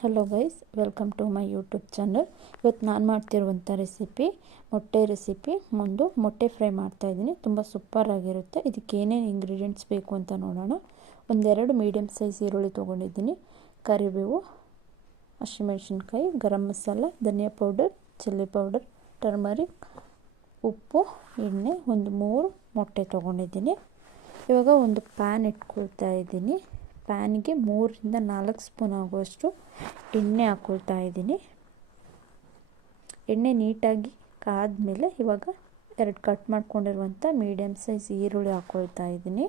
Hello guys, welcome to my YouTube channel. ಇವತ್ತು ನಾನು ಮಾಡ್ತಿರುವಂಥ ರೆಸಿಪಿ ಮೊಟ್ಟೆ ರೆಸಿಪಿ. ಮೊಟ್ಟೆ ಫ್ರೈ ಮಾಡ್ತಾಯಿದ್ದೀನಿ. ತುಂಬ ಸೂಪರಾಗಿರುತ್ತೆ. ಇದಕ್ಕೆ ಏನೇನು ಇಂಗ್ರೀಡಿಯೆಂಟ್ಸ್ ಬೇಕು ಅಂತ ನೋಡೋಣ. ಒಂದೆರಡು ಮೀಡಿಯಮ್ ಸೈಜ್ ಈರುಳ್ಳಿ ತೊಗೊಂಡಿದ್ದೀನಿ, ಕರಿಬೇವು, ಹಸಿಮೆಣಸಿನ್ಕಾಯಿ, ಗರಂ ಮಸಾಲ, ಧನಿಯಾ ಪೌಡರ್, ಚಿಲ್ಲಿ ಪೌಡರ್, ಟರ್ಮರಿಕ್, ಉಪ್ಪು, ಎಣ್ಣೆ, ಒಂದು 3 ಮೊಟ್ಟೆ ತೊಗೊಂಡಿದ್ದೀನಿ. ಇವಾಗ ಒಂದು ಪ್ಯಾನ್ ಇಟ್ಕೊಳ್ತಾ ಇದ್ದೀನಿ. ಪ್ಯಾನಿಗೆ 3 ರಿಂದ 4 ಸ್ಪೂನ್ ಆಗುವಷ್ಟು ಎಣ್ಣೆ ಹಾಕ್ಕೊಳ್ತಾ ಇದ್ದೀನಿ. ಎಣ್ಣೆ ನೀಟಾಗಿ ಕಾದ್ಮೇಲೆ ಇವಾಗ 2 ಕಟ್ ಮಾಡ್ಕೊಂಡಿರುವಂಥ ಮೀಡಿಯಮ್ ಸೈಜ್ ಈರುಳ್ಳಿ ಹಾಕ್ಕೊಳ್ತಾ ಇದ್ದೀನಿ.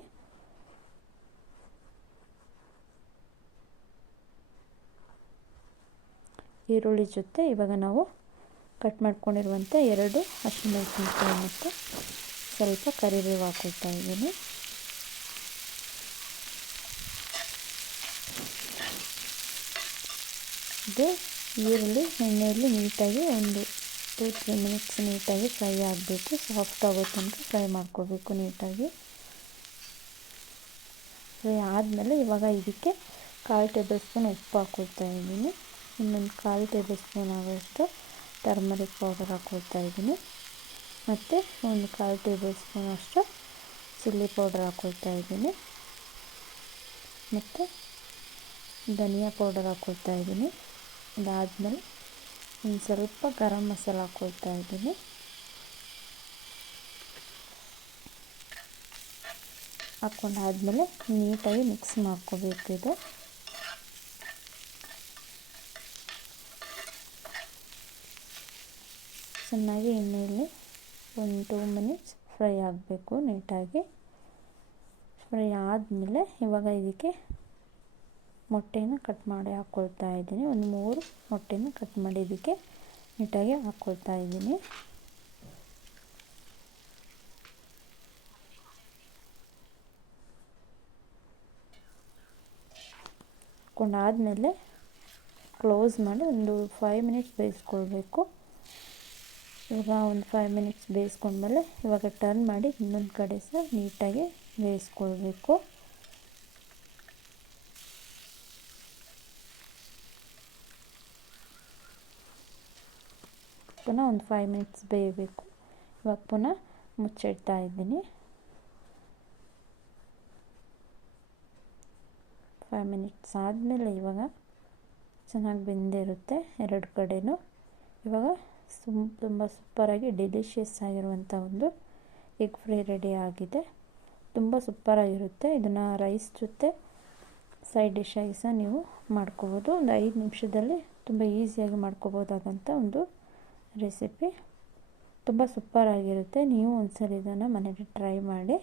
ಈರುಳ್ಳಿ ಜೊತೆ ಇವಾಗ ನಾವು ಕಟ್ ಮಾಡ್ಕೊಂಡಿರುವಂಥ 2 ಹಸಿಮೆಣಸಿನಕಾಯಿ ಮತ್ತು ಸ್ವಲ್ಪ ಕರಿಬೇವು ಹಾಕ್ಕೊಳ್ತಾ ಇದ್ದೀನಿ. ಇದು ಈರುಳ್ಳಿ ಎಣ್ಣೆಯಲ್ಲಿ ನೀಟಾಗಿ ಒಂದು 2-3 ಮಿನಿಟ್ಸ್ ನೀಟಾಗಿ ಫ್ರೈ ಆಗಬೇಕು. ಸಾಫ್ಟ್ ಆಗೋ ತನಕ ಫ್ರೈ ಮಾಡ್ಕೋಬೇಕು ನೀಟಾಗಿ. ಫ್ರೈ ಆದಮೇಲೆ ಇವಾಗ ಇದಕ್ಕೆ 1/4 ಟೇಬಲ್ ಸ್ಪೂನ್ ಉಪ್ಪು ಹಾಕ್ಕೊಳ್ತಾ ಇದ್ದೀನಿ. ಇನ್ನೊಂದು 1/4 ಟೇಬಲ್ ಸ್ಪೂನ್ ಆಗೋಷ್ಟು ಟರ್ಮರಿಕ್ ಪೌಡರ್ ಹಾಕ್ಕೊಳ್ತಾ ಇದ್ದೀನಿ. ಮತ್ತು ಒಂದು 1/4 ಟೇಬಲ್ ಸ್ಪೂನ್ ಅಷ್ಟು ಚಿಲ್ಲಿ ಪೌಡರ್ ಹಾಕ್ಕೊಳ್ತಾ ಇದ್ದೀನಿ. ಮತ್ತು ಧನಿಯಾ ಪೌಡರ್ ಹಾಕ್ಕೊಳ್ತಾ ಇದ್ದೀನಿ. ಅದಾದಮೇಲೆ ಒಂದು ಸ್ವಲ್ಪ ಗರಂ ಮಸಾಲ ಹಾಕ್ಕೊಳ್ತಾ ಇದ್ದೀನಿ. ಹಾಕ್ಕೊಂಡಾದ್ಮೇಲೆ ನೀಟಾಗಿ ಮಿಕ್ಸ್ ಮಾಡ್ಕೋಬೇಕು. ಇದು ಚೆನ್ನಾಗಿ ಎಣ್ಣೆಯಲ್ಲಿ ಒಂದು 2 ಮಿನಿಟ್ಸ್ ಫ್ರೈ ಆಗಬೇಕು. ನೀಟಾಗಿ ಫ್ರೈ ಆದಮೇಲೆ ಇವಾಗ ಇದಕ್ಕೆ ಮೊಟ್ಟೆನ ಕಟ್ ಮಾಡಿ ಹಾಕ್ಕೊಳ್ತಾ ಇದ್ದೀನಿ. ಒಂದು 3 ಮೊಟ್ಟೆನ ಕಟ್ ಮಾಡಿ ಇದಕ್ಕೆ ನೀಟಾಗಿ ಹಾಕ್ಕೊಳ್ತಾ ಇದ್ದೀನಿ. ಹಾಕ್ಕೊಂಡಾದ್ಮೇಲೆ ಕ್ಲೋಸ್ ಮಾಡಿ ಒಂದು 5 ಮಿನಿಟ್ಸ್ ಬೇಯಿಸ್ಕೊಳ್ಬೇಕು. ಇವಾಗ ಒಂದು 5 ಮಿನಿಟ್ಸ್ ಬೇಯಿಸ್ಕೊಂಡ್ಮೇಲೆ ಇವಾಗ ಟರ್ನ್ ಮಾಡಿ ಇನ್ನೊಂದು ಕಡೆ ಸಹ ನೀಟಾಗಿ ಬೇಯಿಸ್ಕೊಳ್ಬೇಕು. ಪುನಃ ಒಂದು 5 ಮಿನಿಟ್ಸ್ ಬೇಯಬೇಕು. ಇವಾಗ ಪುನಃ ಮುಚ್ಚಿಡ್ತಾ ಇದ್ದೀನಿ. 5 ಮಿನಿಟ್ಸ್ ಆದಮೇಲೆ ಇವಾಗ ಚೆನ್ನಾಗಿ ಬೆಂದಿರುತ್ತೆ 2 ಕಡೆನೂ. ಇವಾಗ ತುಂಬ ಸೂಪರಾಗಿ ಡೆಲಿಷಿಯಸ್ ಆಗಿರುವಂಥ ಒಂದು ಎಗ್ ಫ್ರೈ ರೆಡಿ ಆಗಿದೆ. ತುಂಬ ಸೂಪರಾಗಿರುತ್ತೆ. ಇದನ್ನು ರೈಸ್ ಜೊತೆ ಸೈಡ್ ಡಿಶ್ ಆಗಿ ಸಹ ನೀವು ಮಾಡ್ಕೋಬೋದು. ಒಂದು 5 ನಿಮಿಷದಲ್ಲಿ ತುಂಬ ಈಸಿಯಾಗಿ ಮಾಡ್ಕೋಬೋದಾದಂಥ ಒಂದು ರೆಸಿಪಿ. ತುಂಬ ಸೂಪರಾಗಿರುತ್ತೆ. ನೀವು ಒಂದ್ಸಲ ಇದನ್ನು ಮನೇಲಿ ಟ್ರೈ ಮಾಡಿ.